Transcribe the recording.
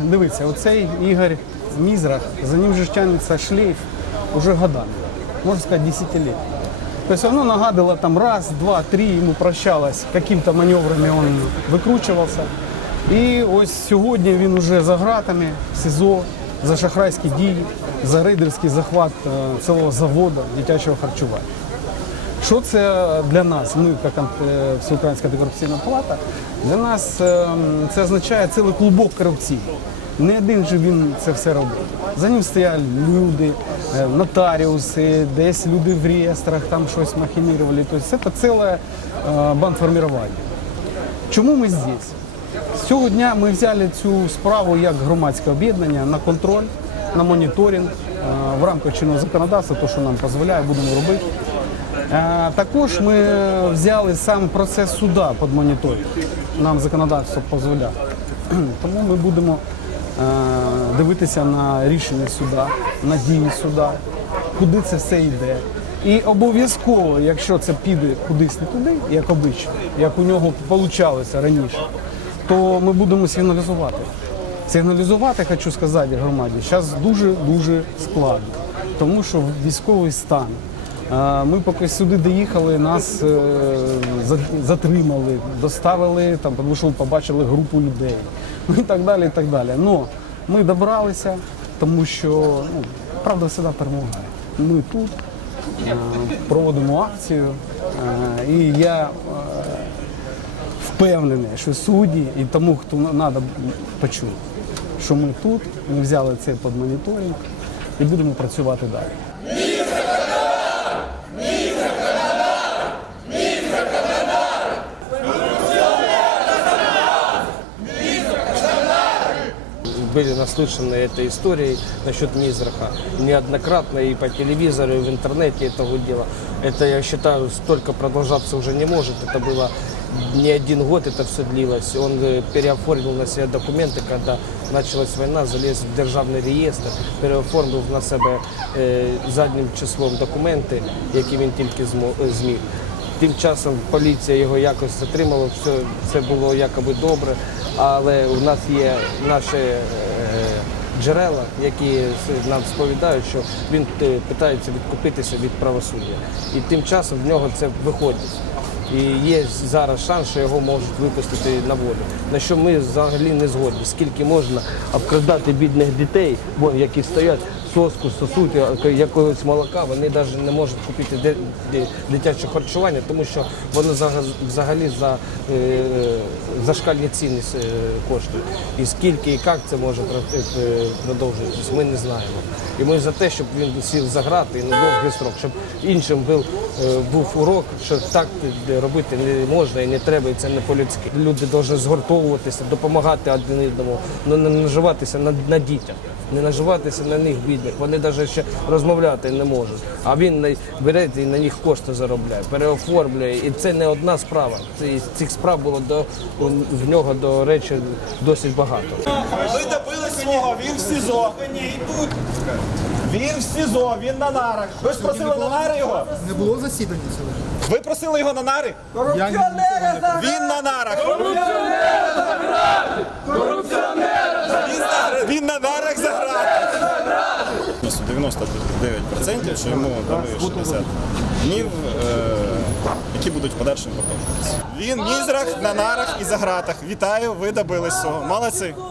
Дивіться, оцей Ігор Мізрах, за ним же тягнеться шлейф уже годами, можна сказати, десятилетия. Тобто воно нагадувало там раз, два, три, йому прощалось, каким-то маневрами він викручувався. І ось сьогодні він уже за гратами в СІЗО за шахрайські дії, за рейдерський захват е, цілого заводу дитячого харчування. Що це для нас? Ми, як Всеукраїнська антикорупційна палата, для нас е, це означає цілий клубок корупційний. Не один же він це все робив. За ним стояли люди, е, нотаріуси, десь люди в реєстрах там щось махінірували. Тобто це ціле е, бандформування. Чому ми здесь? З цього дня ми взяли цю справу як громадське об'єднання на контроль, на моніторинг е, в рамках чинного законодавства, то, що нам дозволяє, будемо робити. Також ми взяли сам процес суда під моніторинг. Нам законодавство дозволяє. Тому ми будемо е, дивитися на рішення суда, на дії суда, куди це все йде. І обов'язково, якщо це піде кудись не туди, як обично, як у нього вийшло раніше, то ми будемо сигналізувати. Сигналізувати, хочу сказати громаді, зараз дуже-дуже складно, тому що військовий стан. Ми поки сюди доїхали, нас е, затримали, доставили, там, тому побачили групу людей ну, і так далі. і так далі. Но ми добралися, тому що ну, правда завжди перемагає. Ми тут е, проводимо акцію, е, і я впевнений, що судді і тому, хто треба почув, що ми тут, ми взяли це під моніторинг і будемо працювати далі. были наслышаны этой историей насчет Мизраха. Неоднократно и по телевизору, и в интернете это гудело. Это, я считаю, столько продолжаться уже не может. Это было не один год это все длилось. Он э, переоформил на себя документы, когда началась война, залез в державний реєстр, переоформив на себе е, заднім числом документи, які він тільки змо- е, зміг. Тим часом поліція його якось затримала, все це було якоби добре, але у нас є наші е, джерела, які нам сповідають, що він е, питається відкупитися від правосуддя. І тим часом в нього це виходить. І є зараз шанс, що його можуть випустити на волю. На що ми взагалі не згодні. Скільки можна обкрадати бідних дітей, вон, які стоять, соску, сосуть якогось молока, вони навіть не можуть купити дитяче харчування, тому що воно взага- взагалі за е, зашкальні ціни е, коштує. І скільки і як це може е, ми не знаємо. І ми за те, щоб він сів за грати і на довгий срок, щоб іншим був, був урок, що так робити не можна і не треба, і це не по-людськи. Люди повинні згуртовуватися, допомагати один одному, але не наживатися на, на дітях. Не наживатися на них бідних, вони навіть ще розмовляти не можуть. А він на- бере і на них кошти заробляє, переоформлює. І це не одна справа. Цих справ було до, в нього, до речі, досить багато. Ви добились свого, він в СІЗО. Він в СІЗО, він на нарах. Ви ж просили на нари його? Не було засідання сьогодні. Ви просили його на нари? Не Він на нарах. Він, він на нарах заграв. 99%, що йому дали 60 днів, е, які будуть в подальшому виконуватися. Він мізрах на нарах і загратах. Вітаю, ви добились цього. Молодці.